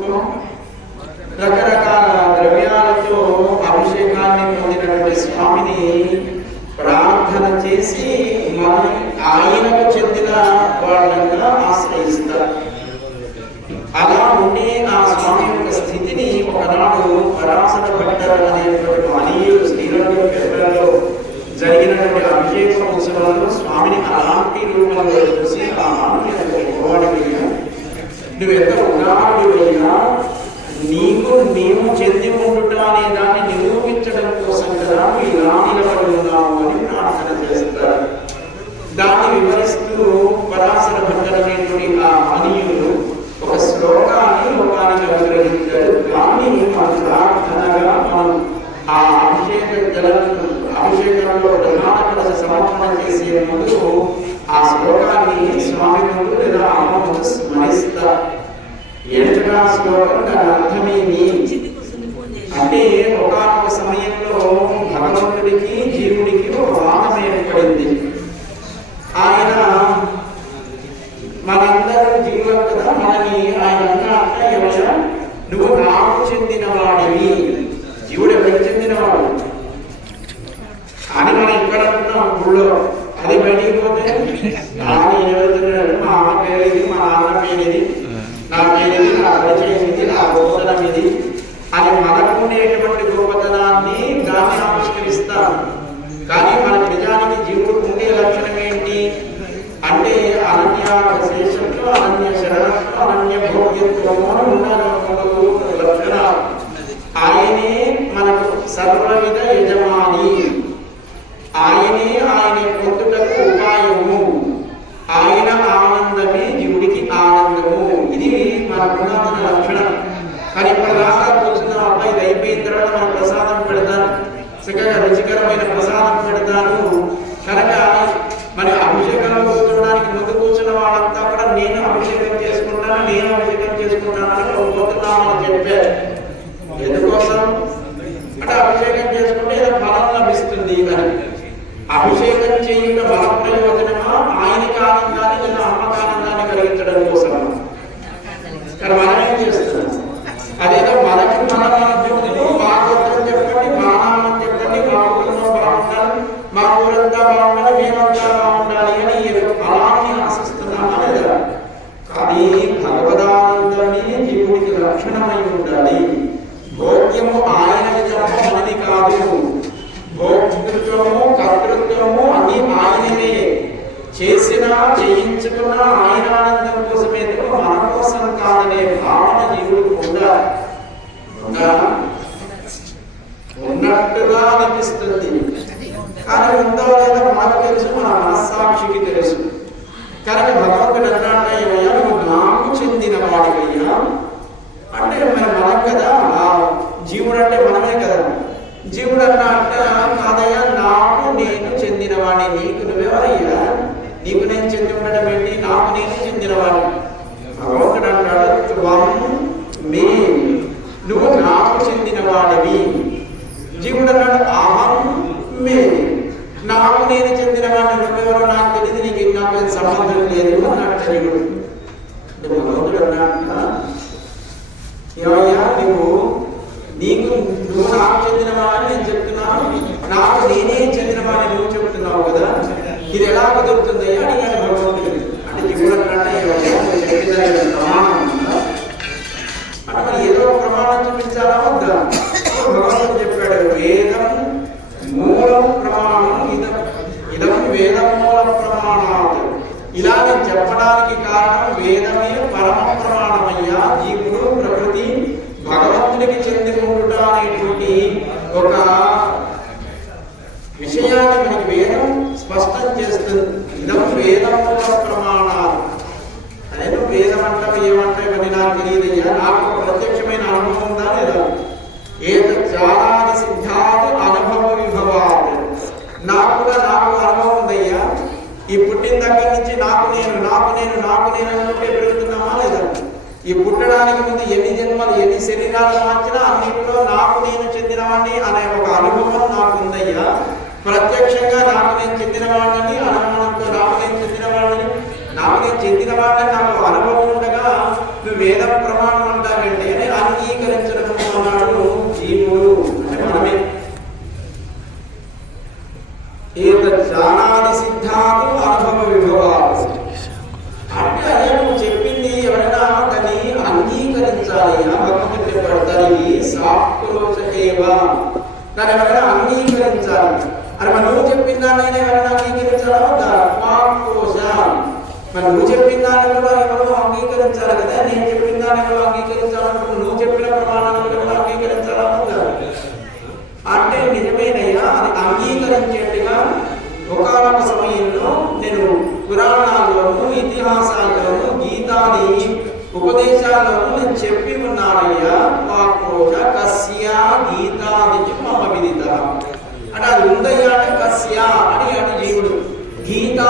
కుంకుమ రకరకాల ద్రవ్యాలతో అభిషేకాన్ని పొందినటువంటి స్వామిని ప్రార్థన చేసి మనం ఆయనకు చెందిన వాళ్ళంగా ఆశ్రయిస్తారు. అలా ఉండే ఆ స్వామి యొక్క స్థితిని ఒకనాడు పరాశర భట్టర్ అనేటువంటి మహనీయుడు శ్రీరంగంలో జరిగినటువంటి అభిషేక ఉత్సవాల్లో స్వామిని అలాంటి రూపంలో చూసి ఆ మానవుడికి నువ్వు ఎంత ఉదాహరణైనా నీకు నీవు చెంది ఉండుట అనే దాన్ని నిరూపించడం కోసం కదా ఇలా నిలబడి ఉన్నావు అని ప్రార్థన చేస్తారు. దాన్ని వివరిస్తూ పరాశర భట్టర్ అనేటువంటి ఆ మహనీయుడు ఒక శ్లోకాన్ని లోకానికి అనుగ్రహించారు. దాన్ని మన ప్రార్థనగా మనం ఆ అభిషేకంలో ప్రధాన కలశ సమర్పణ చేసే ముందు ఆ శ్లోకాన్ని స్వామి ముందు లేదా అమ్మ ముందు స్మరిస్తారు. ఏంటంటే ఆ శ్లోకం దాని అర్థమేమి అంటే ఒకానొక సమయంలో భగవంతుడికి జీవుడికి ఒక వాదం ఏర్పడింది. ఆయన మనందరూ జీవులు కదా, మనని ఆయన అన్న ఎవరైనా నువ్వు నాకు చెందిన వాడివి, జీవుడు ఎవరికి చెందినవాడు అని మనం ఇక్కడ అంటున్నాం గుళ్ళో. అది బయటికి పోతే ఎవరు మా అమ్మ పేరుది, మా నాన్న పేరుది, నా పేరుది, నా పరిచయం ఇది, నా గొప్పతనం ఇది అని మనకు ఉండేటువంటి గొప్పతనాన్ని దాన్ని ఆవిష్కరిస్తాం. కానీ మన నిజానికి జీవుడు ఉండే లక్షణం ఏంటి అంటే అనన్యాశేషంతో, అనన్య శరణంతో, అనన్య భోగ్యత్వము ఉండాలి లక్షణాలు. ఆయనే మనకు సర్వవిధ యజమాని, ఆయనే ఆయన పొందుటకు ఉపాయము, ఆయన ఆనందమే జీవుడికి ఆనందము. ఇది మనకున్న లక్షణం. కానీ ఇప్పటిదాకా కూర్చున్న అబ్బాయి ఇది అయిపోయిన తర్వాత మన ప్రసాదం పెడతాను, చక్కగా రుచికరమైన ప్రసాదం పెడతాను కనుక మరి అభిషేకంలో కూర్చోడానికి ముందు కూర్చున్న వాళ్ళంతా కూడా నేను అభిషేకం చేసుకుంటాను, నేను అభిషేకం చేసుకుంటాను అని పోతున్నామని చెప్పారు. ఎందుకోసం అంటే అభిషేకం చేసుకుంటే ఏదో ఫలం లభిస్తుంది అని. అభిషేకం చేయుట బల ప్రయోజనమా ఆయనకి ఆనందాన్ని లేదా అమ్మకి ఆనందాన్ని కలిగించడం కోసం? కానీ మనం ఏం చేస్తున్నాం? అదేదో మనకి మనకు మా గోత్రం చెప్పండి, మా నామం చెప్పండి, మా ఊరిలో బాగుండాలి, మా ఊరంతా బాగుండాలి, మేమంతా బాగుండాలి అని అలానే ఆశిస్తున్నామా లేదా? కానీ భగవదానందమే జీవుడికి లక్షణమై ఉండాలి. భోగ్యము ఆయనది తప్ప మనది కాదు. భోక్తృత్వము కర్తృత్వము అన్ని ఆయనవే. చేసినా చేయించుకున్నా ఆయన ఆనందం కోసమే, మన కోసం కాదనే భావన జీవుడికి ఉండాలి. ఉన్నట్టుగా అనిపిస్తుంది కానీ ఉందో లేదో మనకు తెలుసు, మన మనస్సాక్షికి తెలుసు. కనుక భగవంతుడు అన్నాడయ్యా నువ్వు నాకు చెందిన వాడివయ్యా అంటే మరి మనం కదా, ఆ జీవుడు అంటే మనమే కదా. జీవుడు అన్నట్ట కాదయ్యా నాకు నేను చెందినవాడిని, నీకు నువ్వెవరయ్యా, నీకు నేను చెంది ఉండడం ఏంటి, నాకు నేను చెందినవాడిని. భగవంతుడు అంటాడు త్వం మే, నువ్వు నాకు చెందినవాడివి. జీవుడు అన్నాడు అహం మే, నాకు నేను చెందినవాడిని, నువ్వెవరో నాకు తెలియదు, నీకు నాకు సంబంధం లేదు అన్నాడు జీవుడు. భగవంతుడు అన్నాడు ఏమయ్యా నువ్వు నాకు చెందినవాడిని నేను చెప్తున్నాను, నాకు నేనే చెందినవాడిని నువ్వు చెప్తున్నావు కదా, ఇది ఎలా కుదురుతుందయ్యా అడిగాడు భగవంతుడు. అంటే జీవుడు అన్నట్టే ప్రమాణం ఉందా అంటే ఏదో ప్రమాణం చూపించాలా వద్దా? భగవంతుడు చెప్పాడు వేదం మూలం ప్రమాణం ఇదం వేదం మూల ప్రమాణాలు. ఇలాగే చెప్పడానికి కారణం వేదమే పరమ ప్రమాణమయ్యా. జీవుడు ప్రకృతి భగవంతుడికి చెంది ఉండుట అనేటువంటి ఒక విషయాన్ని మనకి వేదం స్పష్టం చేస్తుంది. ఇదం వేదం మూల ప్రమాణాలు. అదే నువ్వు వేదం అంటావు ఏమంటావు ఇవన్నీ నాకు తెలియదయ్యా, నాకు ప్రత్యక్షమైన అనుభవం ఉందా లేదా? చాలా సిద్ధాత్ అనుభవ విభవాత్, నాకు అనుభవం ఉందయ్యా. ఈ పుట్టిన దగ్గర నుంచి నాకు నేను అనుకుంటే పెరుగుతున్నామా లేదా? ఈ పుట్టడానికి ముందు ఎన్ని జన్మలు ఎన్ని శరీరాలు మార్చినా అన్నింటిలో నాకు నేను చెందినవాడిని అనే ఒక అనుభవం నాకు ఉందయ్యా. ప్రత్యక్షంగా నాకు నేను చెందినవాడిని, అనుభవంతో నాకు నేను చెందినవాడిని నాకు అనుభవం ఉండగా నువ్వు వేద ప్రమాణం అంటావేంటి అంగీకరించాలి. ఆ భక్తుడు చెప్పాడు దాన్ని సాక్షులోచకేవా, దాన్ని ఎవరైనా అంగీకరించాలి. అని మరి నువ్వు చెప్పిన దాన్ని ఎవరైనా అంగీకరించాలా? మరి నువ్వు చెప్పిన దాన్ని కూడా ఎవరో అంగీకరించాలి కదా. నేను చెప్పిన దాన్ని ఎవరో అంగీకరించాలన్నప్పుడు నువ్వు చెప్పిన ప్రమాణాలను ఎవరో అంగీకరించాలనుకుంటారు. అంటే నిజమేనయ్యా, అది అంగీకరించేట్టుగా ఒకనొక సమయంలో నేను పురాణాల్లోనూ ఇతిహాసాల్లోనూ గీతాది ఉపదేశాల్లోనూ నేను చెప్పి ఉన్నానయ్యా. వాక్రోజ కస్య గీతాది మమ విదిత అంటే అది ఉందయ్యా అంటే కస్య అని జీవుడు గీతా